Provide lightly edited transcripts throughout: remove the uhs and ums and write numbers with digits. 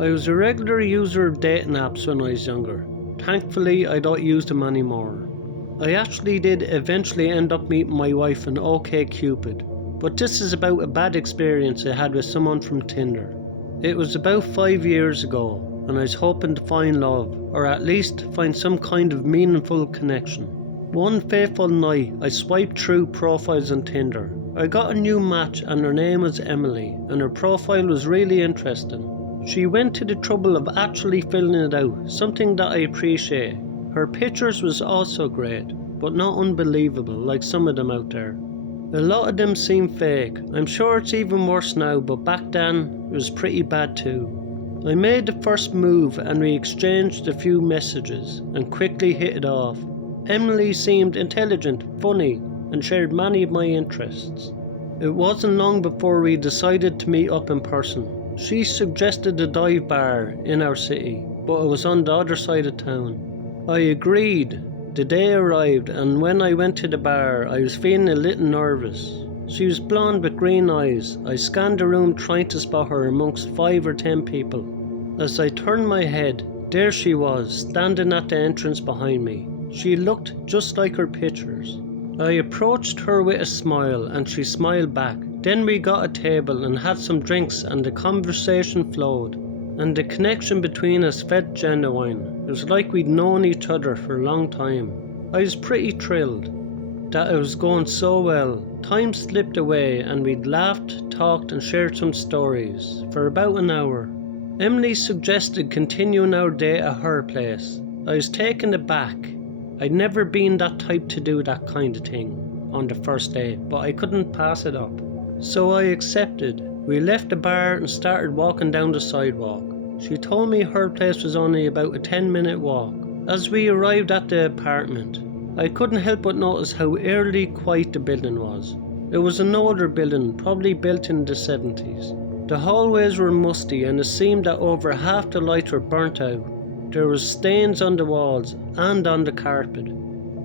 I was a regular user of dating apps when I was younger. Thankfully, I don't use them anymore. I actually did eventually end up meeting my wife on OkCupid, but this is about a bad experience I had with someone from Tinder. It was about 5 years ago, and I was hoping to find love, or at least find some kind of meaningful connection. One fateful night, I swiped through profiles on Tinder. I got a new match and her name was Emily, and her profile was really interesting. She went to the trouble of actually filling it out, something that I appreciate. Her pictures was also great, but not unbelievable like some of them out there. A lot of them seem fake. I'm sure it's even worse now, but back then it was pretty bad too. I made the first move and we exchanged a few messages and quickly hit it off. Emily seemed intelligent, funny, and shared many of my interests. It wasn't long before we decided to meet up in person. She suggested a dive bar in our city, but it was on the other side of town. I agreed. The day arrived, and when I went to the bar, I was feeling a little nervous. She was blonde with green eyes. I scanned the room trying to spot her amongst 5 or 10 people. As I turned my head, there she was, standing at the entrance behind me. She looked just like her pictures. I approached her with a smile and she smiled back. Then we got a table and had some drinks and the conversation flowed. And the connection between us felt genuine. It was like we'd known each other for a long time. I was pretty thrilled that it was going so well. Time slipped away and we'd laughed, talked and shared some stories for about an hour. Emily suggested continuing our date at her place. I was taken aback. I'd never been that type to do that kind of thing on the first date, but I couldn't pass it up. So I accepted. We left the bar and started walking down the sidewalk. She told me her place was only about a 10-minute walk. As we arrived at the apartment, I couldn't help but notice how eerily quiet the building was. It was an older building, probably built in the 70s. The hallways were musty and it seemed that over half the lights were burnt out. There was stains on the walls and on the carpet.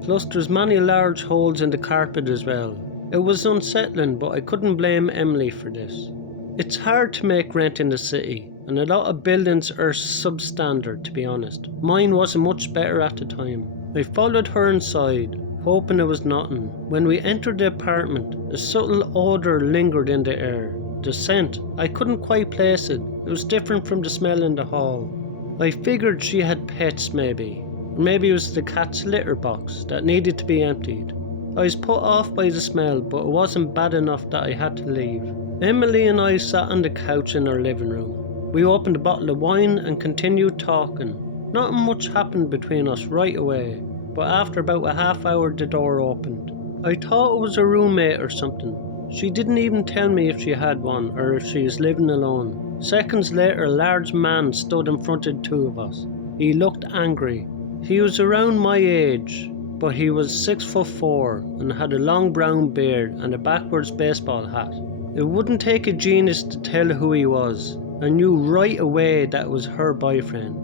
Plus there's many large holes in the carpet as well. It was unsettling, but I couldn't blame Emily for this. It's hard to make rent in the city, and a lot of buildings are substandard to be honest. Mine wasn't much better at the time. I followed her inside, hoping it was nothing. When we entered the apartment, a subtle odour lingered in the air. The scent, I couldn't quite place it. It was different from the smell in the hall. I figured she had pets maybe. Or maybe it was the cat's litter box that needed to be emptied. I was put off by the smell, but it wasn't bad enough that I had to leave. Emily and I sat on the couch in our living room. We opened a bottle of wine and continued talking. Not much happened between us right away, but after about a half hour the door opened. I thought it was a roommate or something. She didn't even tell me if she had one or if she was living alone. Seconds later, a large man stood in front of the two of us. He looked angry. He was around my age, but he was 6'4" and had a long brown beard and a backwards baseball hat. It wouldn't take a genius to tell who he was. I knew right away that it was her boyfriend.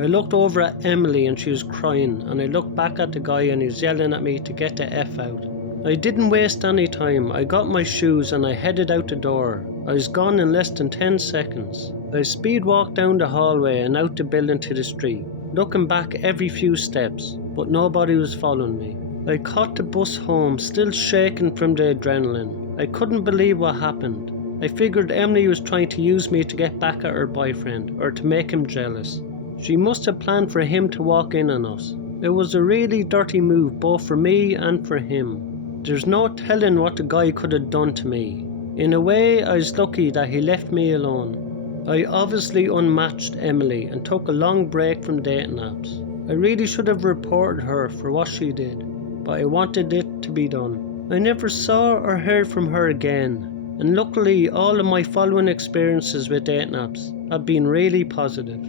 I looked over at Emily and she was crying, and I looked back at the guy and he was yelling at me to get the F out. I didn't waste any time. I got my shoes and I headed out the door. I was gone in less than 10 seconds. I speed walked down the hallway and out the building to the street, looking back every few steps, but nobody was following me. I caught the bus home, still shaking from the adrenaline. I couldn't believe what happened. I figured Emily was trying to use me to get back at her boyfriend, or to make him jealous. She must have planned for him to walk in on us. It was a really dirty move, both for me and for him. There's no telling what the guy could have done to me. In a way, I was lucky that he left me alone. I obviously unmatched Emily and took a long break from dating apps. I really should have reported her for what she did, but I wanted it to be done. I never saw or heard from her again, and luckily all of my following experiences with dating apps have been really positive.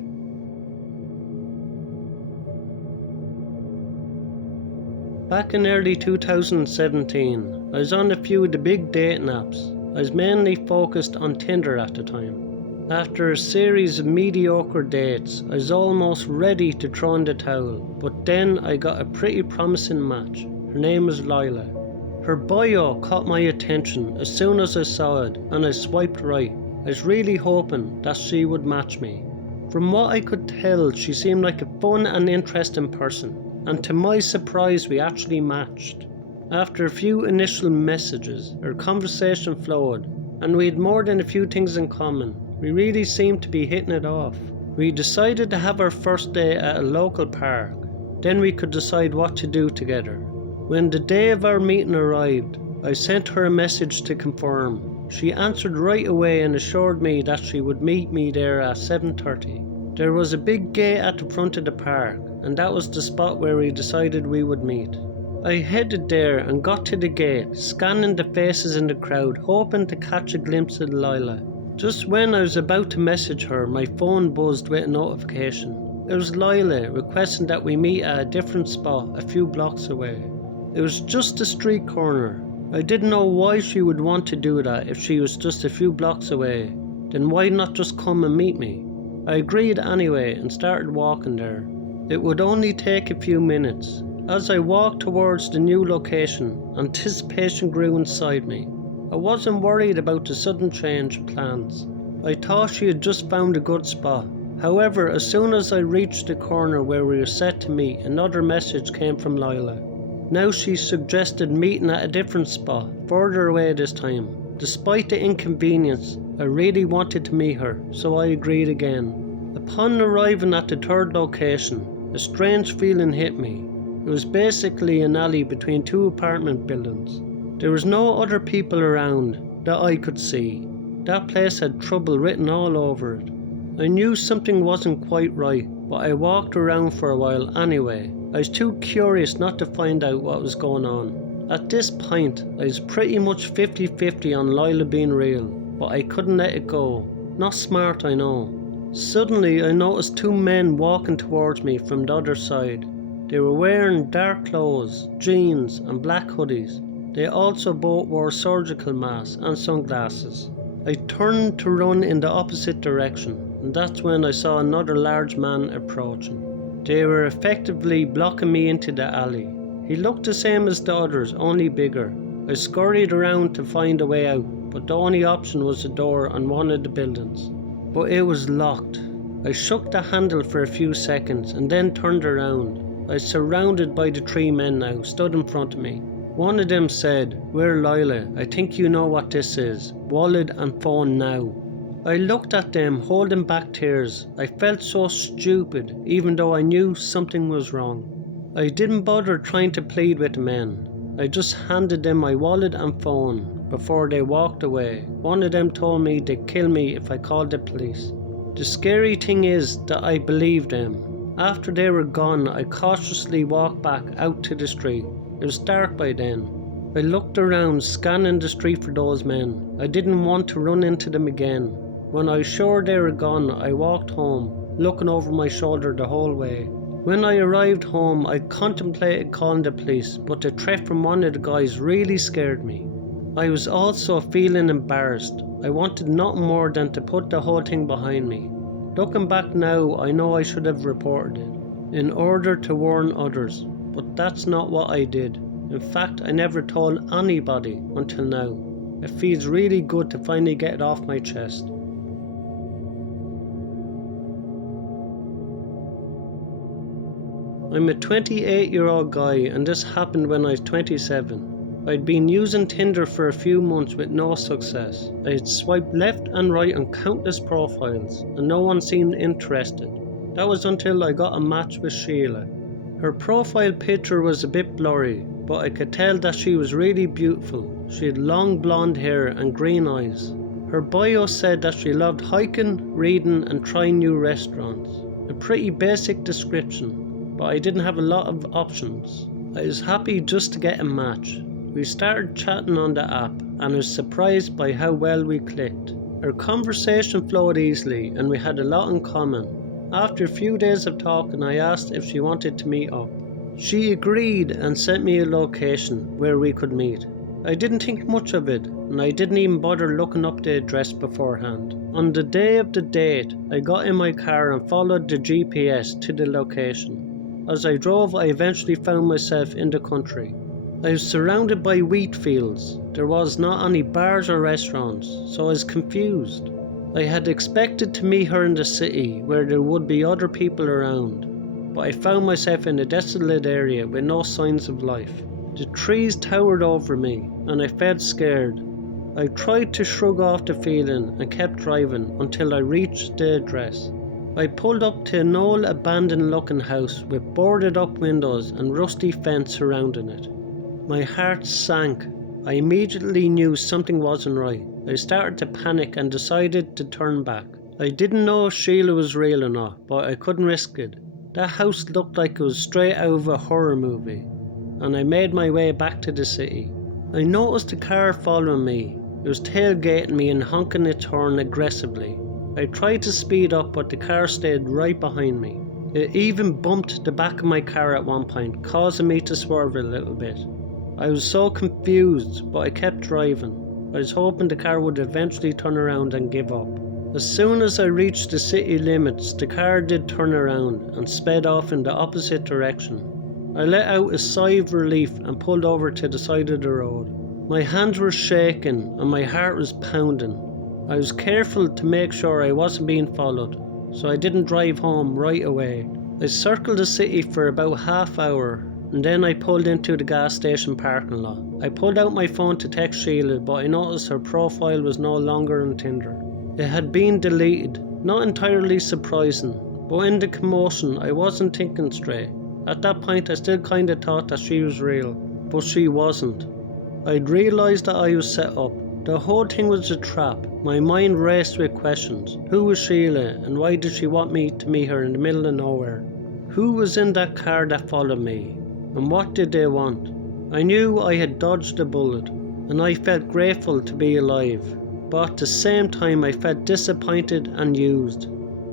Back in early 2017, I was on a few of the big dating apps. I was mainly focused on Tinder at the time. After a series of mediocre dates, I was almost ready to throw in the towel, but then I got a pretty promising match. Her name was Lila. Her bio caught my attention as soon as I saw it, and I swiped right. I was really hoping that she would match me. From what I could tell, she seemed like a fun and interesting person, and to my surprise we actually matched. After a few initial messages, our conversation flowed, and we had more than a few things in common. We really seemed to be hitting it off. We decided to have our first day at a local park, then we could decide what to do together. When the day of our meeting arrived, I sent her a message to confirm. She answered right away and assured me that she would meet me there at 7:30. There was a big gate at the front of the park, and that was the spot where we decided we would meet. I headed there and got to the gate, scanning the faces in the crowd, hoping to catch a glimpse of Lila. Just when I was about to message her, my phone buzzed with a notification. It was Lila requesting that we meet at a different spot a few blocks away. It was just a street corner. I didn't know why she would want to do that if she was just a few blocks away. Then why not just come and meet me? I agreed anyway and started walking there. It would only take a few minutes. As I walked towards the new location, anticipation grew inside me. I wasn't worried about the sudden change of plans. I thought she had just found a good spot. However, as soon as I reached the corner where we were set to meet, another message came from Lila. Now she suggested meeting at a different spot, further away this time. Despite the inconvenience, I really wanted to meet her, so I agreed again. Upon arriving at the third location, a strange feeling hit me. It was basically an alley between two apartment buildings. There was no other people around that I could see. That place had trouble written all over it. I knew something wasn't quite right, but I walked around for a while anyway. I was too curious not to find out what was going on. At this point, I was pretty much 50-50 on Lila being real, but I couldn't let it go. Not smart, I know. Suddenly, I noticed two men walking towards me from the other side. They were wearing dark clothes, jeans and black hoodies. They also both wore surgical masks and sunglasses. I turned to run in the opposite direction, and that's when I saw another large man approaching. They were effectively blocking me into the alley. He looked the same as the others, only bigger. I scurried around to find a way out, but the only option was the door on one of the buildings. But it was locked. I shook the handle for a few seconds and then turned around. I was surrounded by the three men now, stood in front of me. One of them said, "We're Lila. I think you know what this is. Wallet and phone now." I looked at them, holding back tears. I felt so stupid, even though I knew something was wrong. I didn't bother trying to plead with the men. I just handed them my wallet and phone before they walked away. One of them told me they'd kill me if I called the police. The scary thing is that I believed them. After they were gone, I cautiously walked back out to the street. It was dark by then. I looked around, scanning the street for those men. I didn't want to run into them again. When I was sure they were gone, I walked home, looking over my shoulder the whole way. When I arrived home, I contemplated calling the police, but the threat from one of the guys really scared me. I was also feeling embarrassed. I wanted nothing more than to put the whole thing behind me. Looking back now, I know I should have reported it, in order to warn others, but that's not what I did. In fact, I never told anybody until now. It feels really good to finally get it off my chest. I'm a 28-year-old guy, and this happened when I was 27. I'd been using Tinder for a few months with no success. I had swiped left and right on countless profiles, and no one seemed interested. That was until I got a match with Sheila. Her profile picture was a bit blurry, but I could tell that she was really beautiful. She had long blonde hair and green eyes. Her bio said that she loved hiking, reading and trying new restaurants. A pretty basic description, but I didn't have a lot of options. I was happy just to get a match. We started chatting on the app, and I was surprised by how well we clicked. Our conversation flowed easily, and we had a lot in common. After a few days of talking, I asked if she wanted to meet up. She agreed and sent me a location where we could meet. I didn't think much of it, and I didn't even bother looking up the address beforehand. On the day of the date, I got in my car and followed the GPS to the location. As I drove, I eventually found myself in the country. I was surrounded by wheat fields. There was not any bars or restaurants, so I was confused. I had expected to meet her in the city where there would be other people around, but I found myself in a desolate area with no signs of life. The trees towered over me and I felt scared. I tried to shrug off the feeling and kept driving until I reached the address. I pulled up to an old abandoned looking house with boarded up windows and rusty fence surrounding it. My heart sank. I immediately knew something wasn't right. I started to panic and decided to turn back. I didn't know if Sheila was real or not, but I couldn't risk it. That house looked like it was straight out of a horror movie, and I made my way back to the city. I noticed a car following me. It was tailgating me and honking its horn aggressively. I tried to speed up, but the car stayed right behind me. It even bumped the back of my car at one point, causing me to swerve a little bit. I was so confused, but I kept driving. I was hoping the car would eventually turn around and give up. As soon as I reached the city limits, the car did turn around and sped off in the opposite direction. I let out a sigh of relief and pulled over to the side of the road. My hands were shaking and my heart was pounding. I was careful to make sure I wasn't being followed, so I didn't drive home right away. I circled the city for about half hour, and then I pulled into the gas station parking lot. I pulled out my phone to text Sheila, but I noticed her profile was no longer on Tinder. It had been deleted. Not entirely surprising, but in the commotion I wasn't thinking straight. At that point I still kinda thought that she was real, but she wasn't. I'd realised that I was set up. The whole thing was a trap. My mind raced with questions. Who was Sheila, and why did she want me to meet her in the middle of nowhere? Who was in that car that followed me, and what did they want? I knew I had dodged a bullet, and I felt grateful to be alive, but at the same time I felt disappointed and used.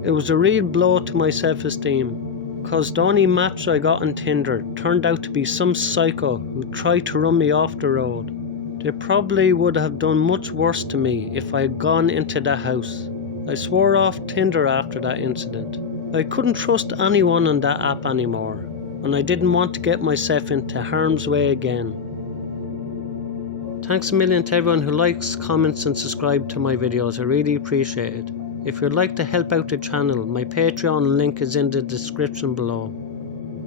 It was a real blow to my self-esteem, because the only match I got on Tinder turned out to be some psycho who tried to run me off the road. They probably would have done much worse to me if I had gone into that house. I swore off Tinder after that incident. I couldn't trust anyone on that app anymore, and I didn't want to get myself into harm's way again. Thanks a million to everyone who likes, comments and subscribes to my videos. I really appreciate it. If you'd like to help out the channel, my Patreon link is in the description below.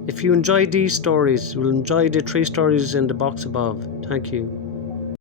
If you enjoyed these stories, you'll enjoy the 3 stories in the box above. Thank you.